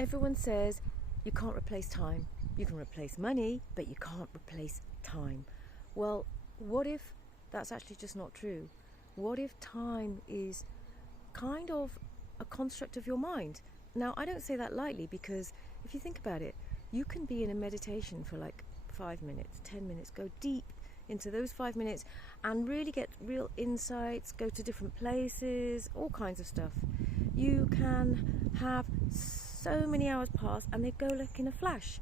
Everyone says you can't replace time. You can replace money, but you can't replace time. Well, what if that's actually just not true? What if time is kind of a construct of your mind? Now, I don't say that lightly, because if you think about it, you can be in a meditation for like 5 minutes, 10 minutes, go deep into those 5 minutes and really get real insights, go to different places, all kinds of stuff. You can have so many hours pass and they go like in a flash.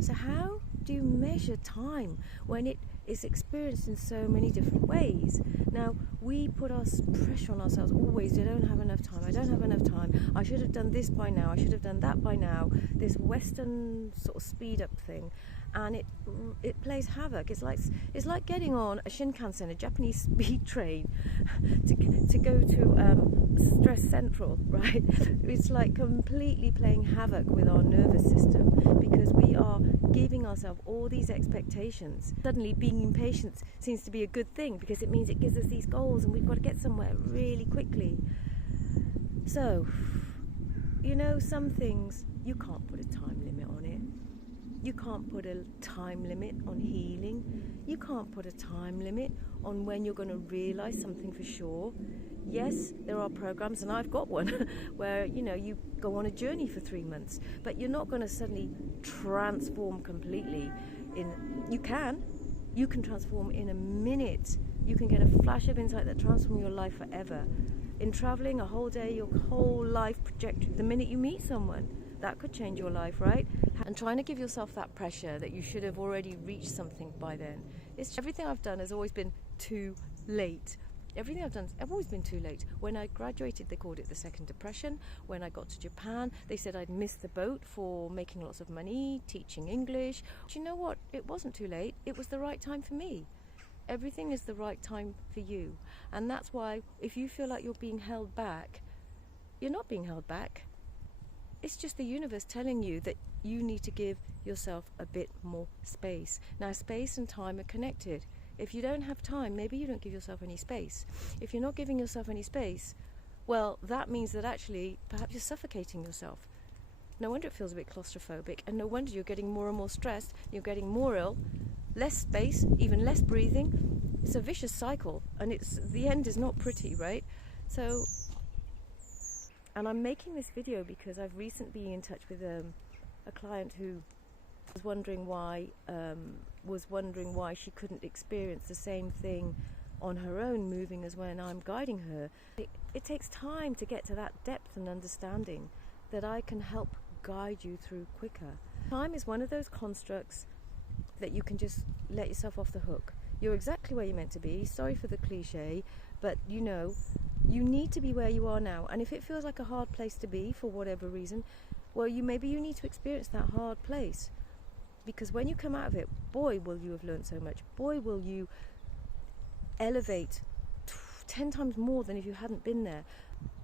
So how do you measure time when it is experienced in so many different ways? Now, we put our pressure on ourselves always. I don't have enough time, I don't have enough time, I should have done this by now, I should have done that by now, this Western sort of speed up thing. And it plays havoc. It's like getting on a Shinkansen, a Japanese speed train, to go to stress central, right? It's like completely playing havoc with our nervous system, because we are giving ourselves all these expectations. Suddenly being impatient seems to be a good thing, because it means it gives us these goals and we've got to get somewhere really quickly. So, some things you can't put a time limit on it. You can't put a time limit on healing. You can't put a time limit on when you're going to realize something for sure. Yes, there are programs, and I've got one, where, you go on a journey for 3 months, but you're not going to suddenly transform completely. You can transform in a minute. You can get a flash of insight that transforms your life forever. In traveling a whole day, your whole life trajectory, the minute you meet someone, that could change your life, right? And trying to give yourself that pressure that you should have already reached something by then. Everything I've done has always been too late. Everything I've done has always been too late. When I graduated, they called it the second depression. When I got to Japan, they said I'd missed the boat for making lots of money, teaching English. Do you know what? It wasn't too late. It was the right time for me. Everything is the right time for you. And that's why, if you feel like you're being held back, you're not being held back. It's just the universe telling you that you need to give yourself a bit more space. Now, space and time are connected. If you don't have time, maybe you don't give yourself any space. If you're not giving yourself any space, well, that means that actually perhaps you're suffocating yourself. No wonder it feels a bit claustrophobic, and no wonder you're getting more and more stressed, you're getting more ill, less space, even less breathing. It's a vicious cycle, and the end is not pretty, right? So, and I'm making this video because I've recently been in touch with a client who was wondering why she couldn't experience the same thing on her own, moving as when I'm guiding her. It takes time to get to that depth and understanding that I can help guide you through quicker. Time is one of those constructs that you can just let yourself off the hook. You're exactly where you're meant to be. Sorry for the cliche, but you need to be where you are now. And if it feels like a hard place to be for whatever reason, well, maybe you need to experience that hard place. Because when you come out of it, boy, will you have learned so much. Boy, will you elevate 10 times more than if you hadn't been there.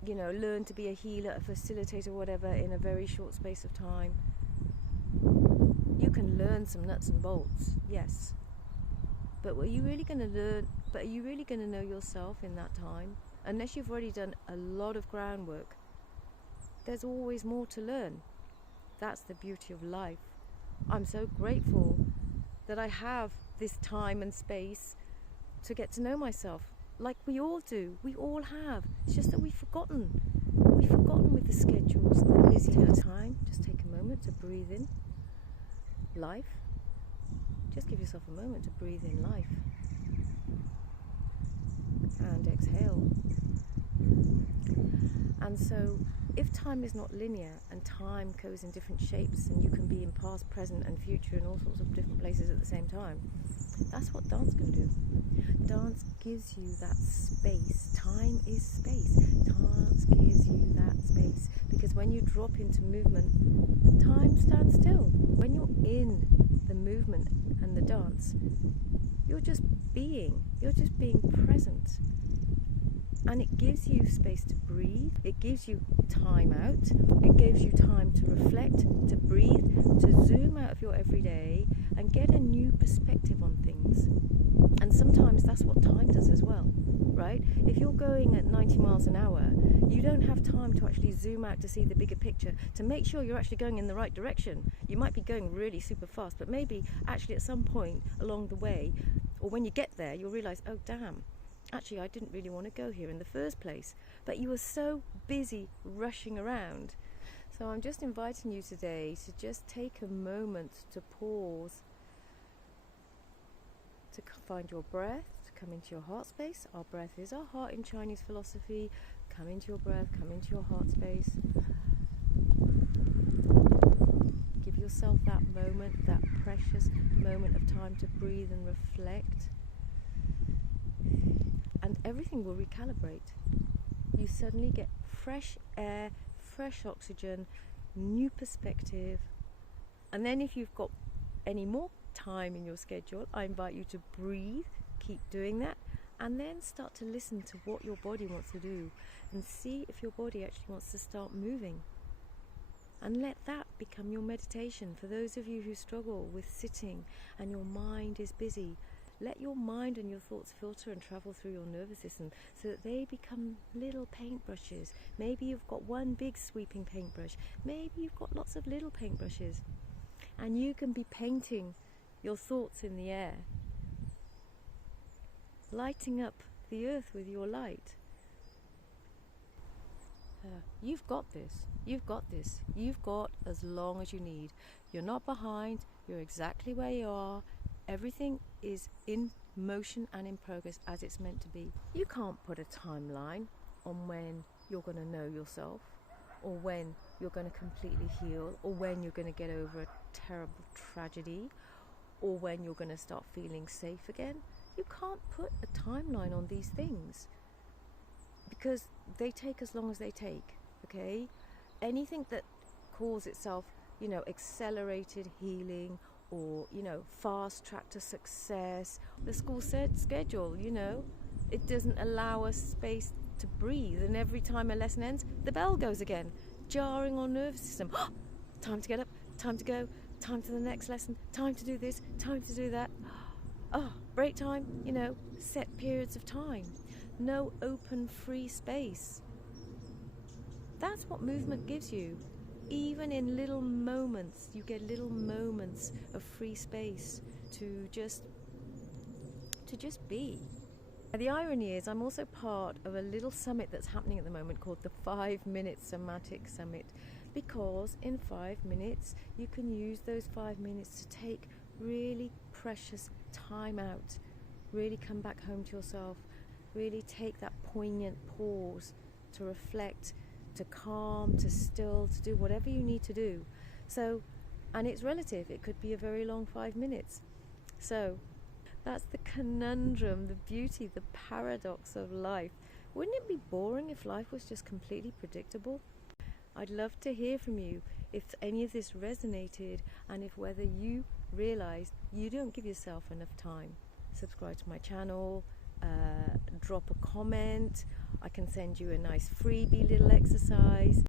Learn to be a healer, a facilitator, whatever, in a very short space of time. You can learn some nuts and bolts, yes. But are you really going to learn? But are you really going to know yourself in that time? Unless you've already done a lot of groundwork, there's always more to learn. That's the beauty of life. I'm so grateful that I have this time and space to get to know myself, like we all do. We all have. It's just that we've forgotten. We've forgotten with the schedules and the busy time. Just take a moment to breathe in life. Just give yourself a moment to breathe in life. And exhale. And so, if time is not linear and time goes in different shapes and you can be in past, present and future in all sorts of different places at the same time, that's what dance can do. Dance gives you that space. Time is space. Dance gives you that space. Because when you drop into movement, time stands still. When you're in the movement and the dance, you're just being present. And it gives you space to breathe. It gives you time out. It gives you time to reflect, to breathe, to zoom out of your everyday and get a new perspective on things. And sometimes that's what time does as well, right? If you're going at 90 miles an hour, you don't have time to actually zoom out to see the bigger picture, to make sure you're actually going in the right direction. You might be going really super fast, but maybe actually at some point along the way, or when you get there, you'll realize, oh damn, actually I didn't really want to go here in the first place, but you were so busy rushing around. So I'm just inviting you today to just take a moment to pause, to find your breath, to come into your heart space. Our breath is our heart in Chinese philosophy. Come into your breath, come into your heart space. Give yourself that moment, that precious moment of time to breathe and reflect. And everything will recalibrate. You suddenly get fresh air, fresh oxygen, new perspective. And then if you've got any more time in your schedule, I invite you to breathe, keep doing that, and then start to listen to what your body wants to do and see if your body actually wants to start moving. And let that become your meditation. For those of you who struggle with sitting and your mind is busy, let your mind and your thoughts filter and travel through your nervous system so that they become little paintbrushes. Maybe you've got one big sweeping paintbrush. Maybe you've got lots of little paintbrushes. And you can be painting your thoughts in the air, lighting up the earth with your light. You've got this. You've got this. You've got as long as you need. You're not behind. You're exactly where you are. Everything is in motion and in progress as it's meant to be. You can't put a timeline on when you're going to know yourself, or when you're going to completely heal, or when you're going to get over a terrible tragedy, or when you're going to start feeling safe again. You can't put a timeline on these things because they take as long as they take, okay? Anything that calls itself, accelerated healing, or, fast track to success, the school schedule, it doesn't allow us space to breathe. And every time a lesson ends, the bell goes again, jarring our nervous system. Time to get up, time to go, time to the next lesson, time to do this, time to do that. Break time, set periods of time. No open, free space. That's what movement gives you. Even in little moments, you get little moments of free space to just be. The irony is I'm also part of a little summit that's happening at the moment called the 5-Minute Somatic Summit, because in 5 minutes you can use those 5 minutes to take really precious time out, really come back home to yourself, really take that poignant pause to reflect, to calm, to still, to do whatever you need to do. So, and it's relative, it could be a very long 5 minutes. So that's the conundrum, the beauty, the paradox of life. Wouldn't it be boring if life was just completely predictable? I'd love to hear from you if any of this resonated, and if whether you realized you don't give yourself enough time. Subscribe to my channel, drop a comment. I can send you a nice freebie little exercise.